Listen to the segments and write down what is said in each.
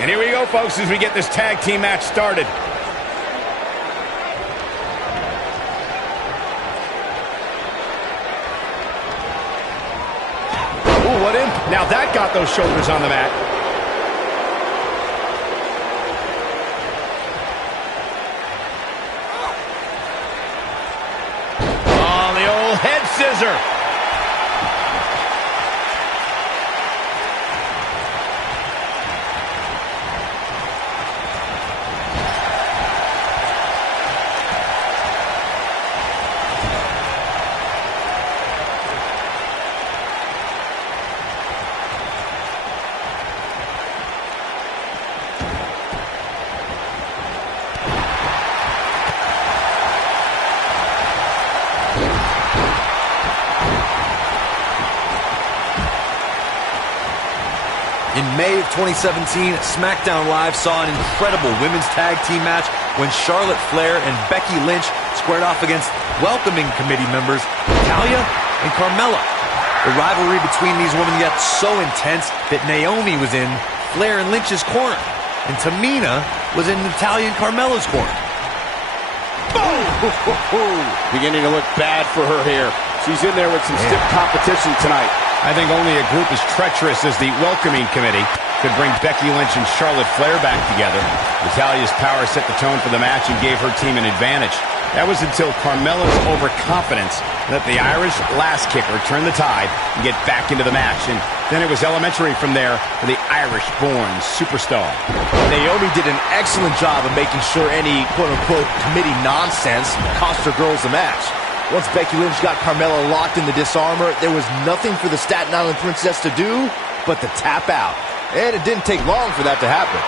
And here we go, folks, as we get this tag team match started. Ooh, what in? Now that got those shoulders on the mat. Oh, the old head scissor. In May of 2017, SmackDown Live saw an incredible women's tag team match when Charlotte Flair and Becky Lynch squared off against welcoming committee members Natalya and Carmella. The rivalry between these women got so intense that Naomi was in Flair and Lynch's corner, and Tamina was in Natalya and Carmella's corner. Boom! Beginning to look bad for her here. She's in there with some stiff competition tonight. I think only a group as treacherous as the welcoming committee could bring Becky Lynch and Charlotte Flair back together. Natalya's power set the tone for the match and gave her team an advantage. That was until Carmella's overconfidence let the Irish last kicker turn the tide and get back into the match. And then it was elementary from there for the Irish-born superstar. Naomi did an excellent job of making sure any quote-unquote committee nonsense cost her girls the match. Once Becky Lynch got Carmella locked in the disarmor, there was nothing for the Staten Island Princess to do but to tap out. And it didn't take long for that to happen.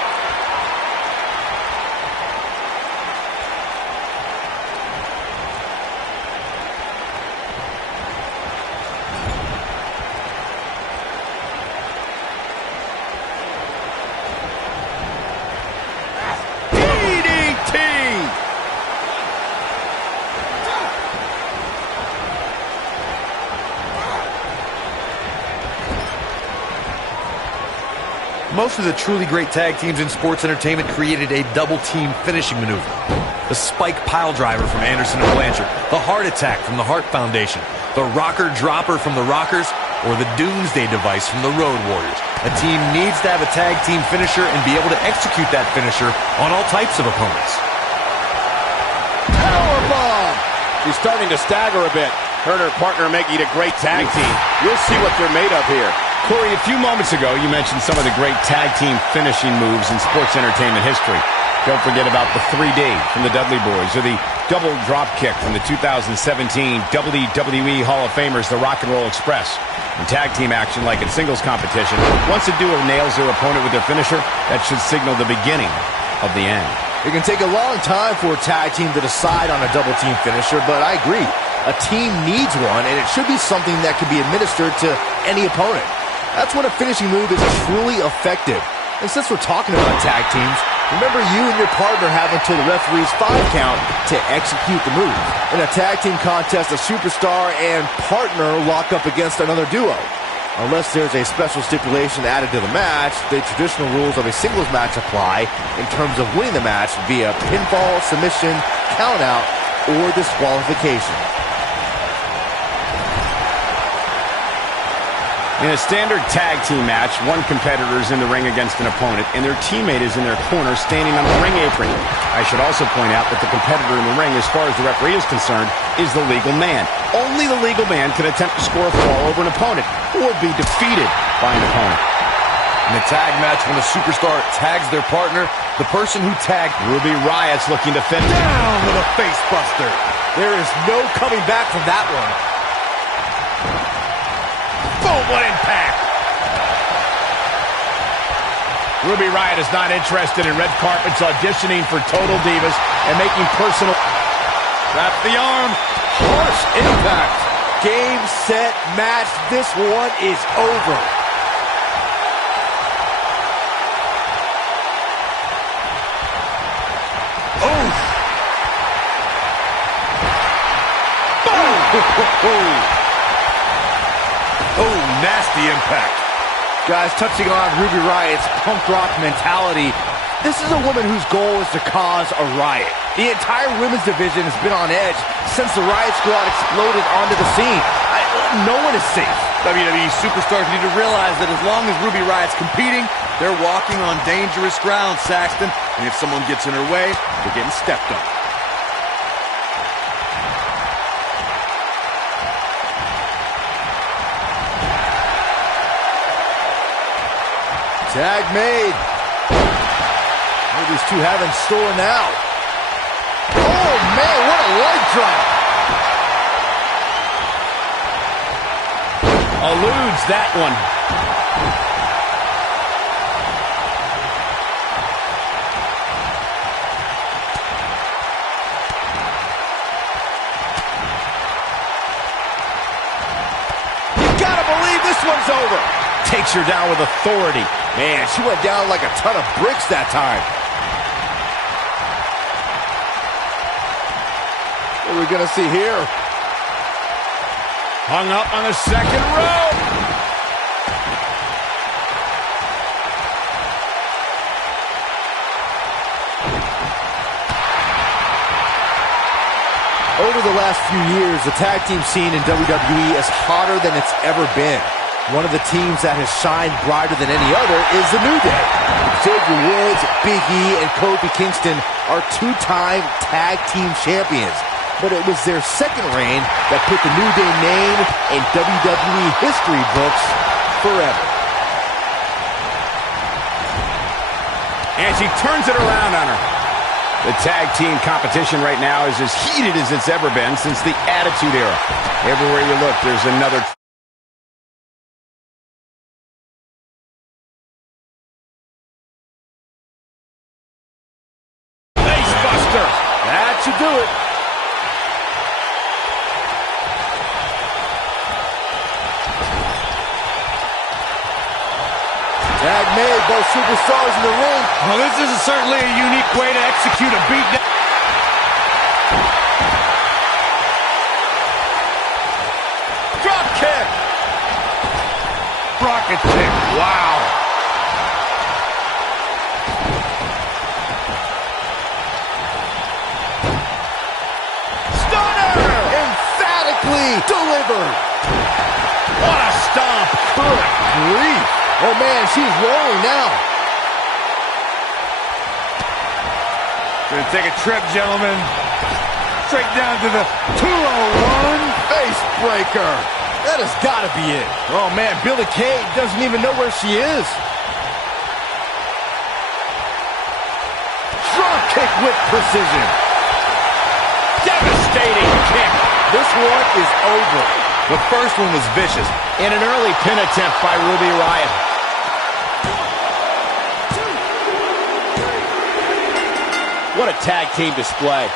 Most of the truly great tag teams in sports entertainment created a double-team finishing maneuver. The spike pile driver from Anderson and Blanchard, the heart attack from the Hart Foundation, the rocker dropper from the Rockers, or the Doomsday device from the Road Warriors. A team needs to have a tag team finisher and be able to execute that finisher on all types of opponents. Powerbomb! She's starting to stagger a bit. Her and her partner making a great tag team. You'll see what they're made of here. Corey, a few moments ago, you mentioned some of the great tag team finishing moves in sports entertainment history. Don't forget about the 3D from the Dudley Boys, or the double drop kick from the 2017 WWE Hall of Famers, the Rock and Roll Express. In tag team action, like in singles competition, once a duo nails their opponent with their finisher, that should signal the beginning of the end. It can take a long time for a tag team to decide on a double team finisher, but I agree. A team needs one, and it should be something that can be administered to any opponent. That's when a finishing move is truly effective. And since we're talking about tag teams, remember you and your partner have until the referee's 5 count to execute the move. In a tag team contest, a superstar and partner lock up against another duo. Unless there's a special stipulation added to the match, the traditional rules of a singles match apply in terms of winning the match via pinfall, submission, countout, or disqualification. In a standard tag team match, one competitor is in the ring against an opponent, and their teammate is in their corner standing on the ring apron. I should also point out that the competitor in the ring, as far as the referee is concerned, is the legal man. Only the legal man can attempt to score a fall over an opponent or be defeated by an opponent. In a tag match, when a superstar tags their partner, the person who tagged Ruby Riot's looking to finish. Down with a face buster. There is no coming back from that one. Boom, what impact! Ruby Riott is not interested in red carpets, auditioning for Total Divas and making personal... Wrap the arm. Harsh impact. Game, set, match. This one is over. Oh, nasty impact. Guys, touching on Ruby Riot's punk rock mentality, this is a woman whose goal is to cause a riot. The entire women's division has been on edge since the Riot Squad exploded onto the scene. No one is safe. WWE superstars need to realize that as long as Ruby Riot's competing, they're walking on dangerous ground, Saxton. And if someone gets in her way, they're getting stepped on. Tag made. What do these two have in store now? Oh, man, what a leg drop. Eludes that one. You gotta believe this one's over. Takes her down with authority. Man, she went down like a ton of bricks that time. What are we gonna see here? Hung up on the second rope. Over the last few years, the tag team scene in WWE is hotter than it's ever been. One of the teams that has shined brighter than any other is the New Day. Xavier Woods, Big E, and Kofi Kingston are two-time tag team champions. But it was their second reign that put the New Day name in WWE history books forever. And she turns it around on her. The tag team competition right now is as heated as it's ever been since the Attitude Era. Everywhere you look, there's another... Facebuster! That should do it. Tag made, both superstars in the ring. Well, this is certainly a unique way to execute a beatdown. Drop kick. Rocket kick. Wow. Stunner! Emphatically delivered. What a stomp. Good grief. Oh, man, she's rolling now. Gonna take a trip, gentlemen. Straight down to the 201. Face breaker. That has got to be it. Oh, man, Billie Kay doesn't even know where she is. Drop kick with precision. Devastating kick. This one is over. The first one was vicious. In an early pin attempt by Ruby Riott. What a tag team display.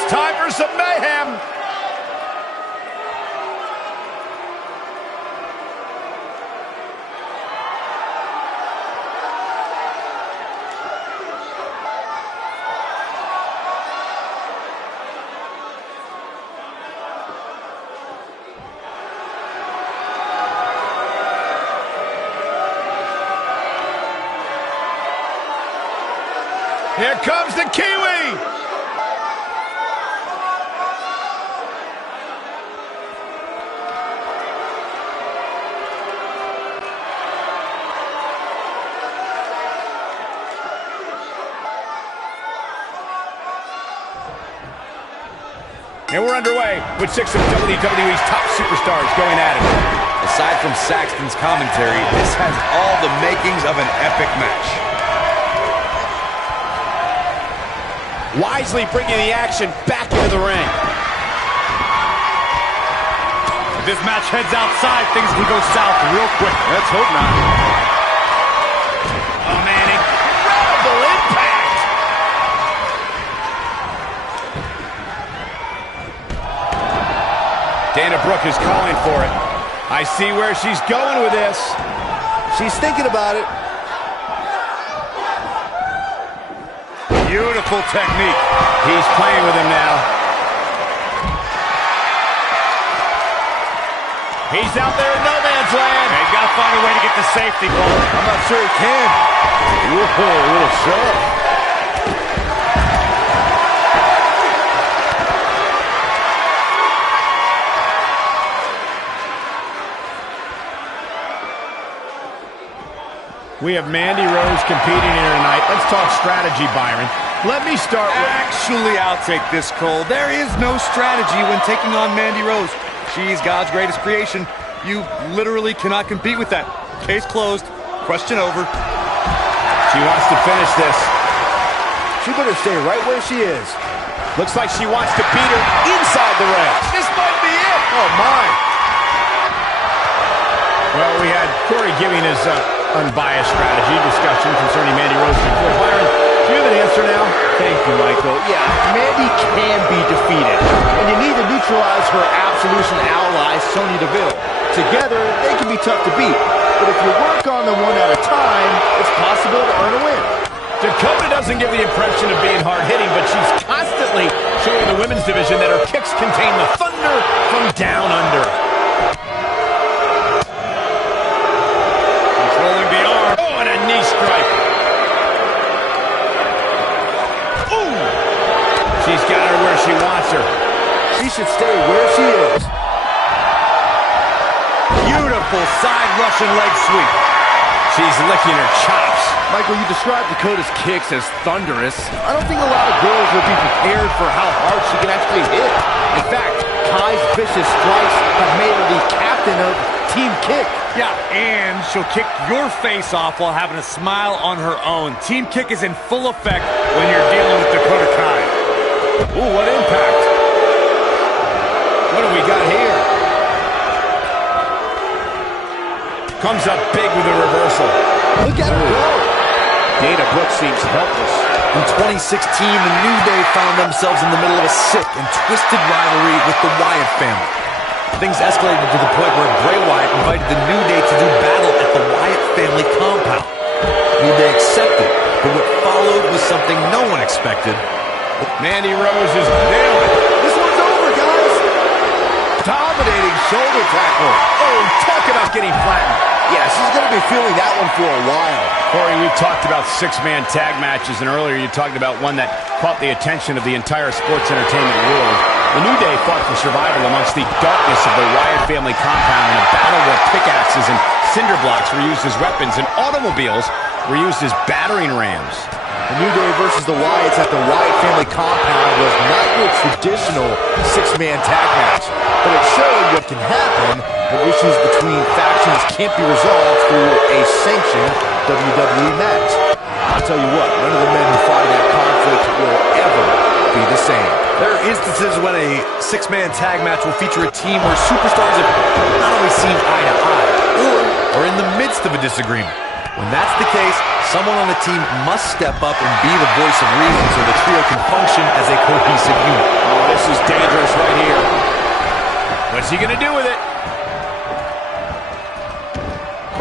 It's time for some mayhem. Here comes the Kiwi! And we're underway with 6 of WWE's top superstars going at it. Aside from Saxton's commentary, this has all the makings of an epic match. Wisely bringing the action back into the ring. If this match heads outside, things can go south real quick. Let's hope not. Oh, man, incredible impact! Dana Brooke is calling for it. I see where she's going with this. She's thinking about it. Beautiful technique. He's playing with him now. He's out there in no man's land. He's got to find a way to get to safety, Cole. I'm not sure he can. Whoa, a little shove. We have Mandy Rose competing here tonight. Let's talk strategy, Byron. Let me start with... Actually, I'll take this, Cole. There is no strategy when taking on Mandy Rose. She's God's greatest creation. You literally cannot compete with that. Case closed. Question over. She wants to finish this. She better stay right where she is. Looks like she wants to beat her inside the ring. This might be it. Oh, my. Well, we had Corey giving his unbiased strategy discussion concerning Mandy Rose before. Byron, do you have an answer now? Thank you, Michael. Yeah, Mandy can be defeated. And you need to neutralize her Absolution ally, Sonya Deville. Together, they can be tough to beat. But if you work on them one at a time, it's possible to earn a win. Dakota doesn't give the impression of being hard-hitting, but she's constantly showing the women's division that her kicks contain the thunder from down under. Controlling the arm. Oh, and a knee strike. Ooh! She's got her where she wants her. She should stay where she is. Beautiful side Russian leg sweep. She's licking her chops. Michael, you described Dakota's kicks as thunderous. I don't think a lot of girls will be prepared for how hard she can actually hit. In fact, Kai's vicious strikes have made her the captain of Team Kick. Yeah, and she'll kick your face off while having a smile on her own. Team Kick is in full effect when you're dealing with Dakota Kai. Ooh, what impact. What do we got here? Comes up big with a reversal. Look at her go. Dana Brooke seems helpless. In 2016, the New Day found themselves in the middle of a sick and twisted rivalry with the Wyatt family. Things escalated to the point where Bray Wyatt invited the New Day to do battle at the Wyatt family compound. New Day accepted, but what followed was something no one expected. Mandy Rose is nailing it. This one's over, guys. Dominating shoulder tackle. Oh, talk about getting flattened. Yeah, she's going to be feeling that one for a while. Corey, we've talked about six-man tag matches, and earlier you talked about one that caught the attention of the entire sports entertainment world. The New Day fought for survival amongst the darkness of the Wyatt family compound in a battle where pickaxes and cinder blocks were used as weapons, and automobiles were used as battering rams. The New Day versus the Wyatts at the Wyatt family compound was not your traditional six-man tag match, but it showed what can happen when issues between factions can't be resolved through a sanctioned WWE match. I'll tell you what, none of the men who fought in that conflict will ever be the same. There are instances when a six-man tag match will feature a team where superstars have not always seen eye to eye, or are in the midst of a disagreement. When that's the case, someone on the team must step up and be the voice of reason so the trio can function as a cohesive unit. Oh, this is dangerous right here. What's he going to do with it?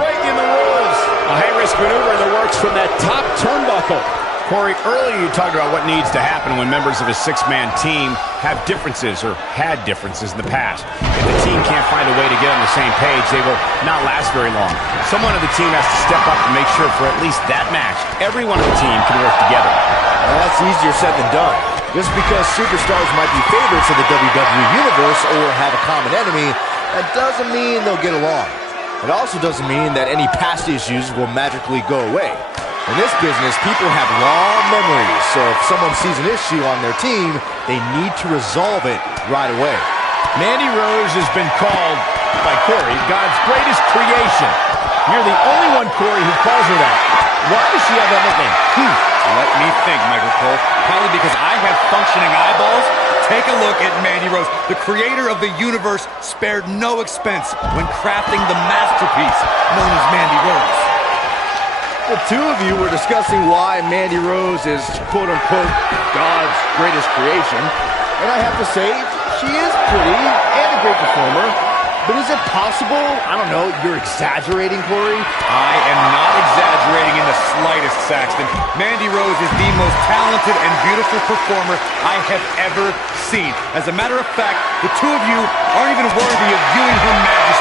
Breaking the rules. A high-risk maneuver in the works from that top turnbuckle. Corey, earlier you talked about what needs to happen when members of a six-man team have differences or had differences in the past. If the team can't find a way to get on the same page, they will not last very long. Someone on the team has to step up and make sure for at least that match, everyone on the team can work together. Well, that's easier said than done. Just because superstars might be favorites of the WWE Universe or have a common enemy, that doesn't mean they'll get along. It also doesn't mean that any past issues will magically go away. In this business, people have long memories, so if someone sees an issue on their team, they need to resolve it right away. Mandy Rose has been called by Corey God's greatest creation. You're the only one, Corey, who calls her that. Why does she have that nickname? Let me think, Michael Cole. Probably because I have functioning eyeballs. Take a look at Mandy Rose. The creator of the universe spared no expense when crafting the masterpiece known as Mandy Rose. The two of you were discussing why Mandy Rose is, quote-unquote, God's greatest creation. And I have to say, she is pretty and a great performer. But is it possible, I don't know, you're exaggerating, Corey? I am not exaggerating in the slightest, Saxton. Mandy Rose is the most talented and beautiful performer I have ever seen. As a matter of fact, the two of you aren't even worthy of viewing her majesty.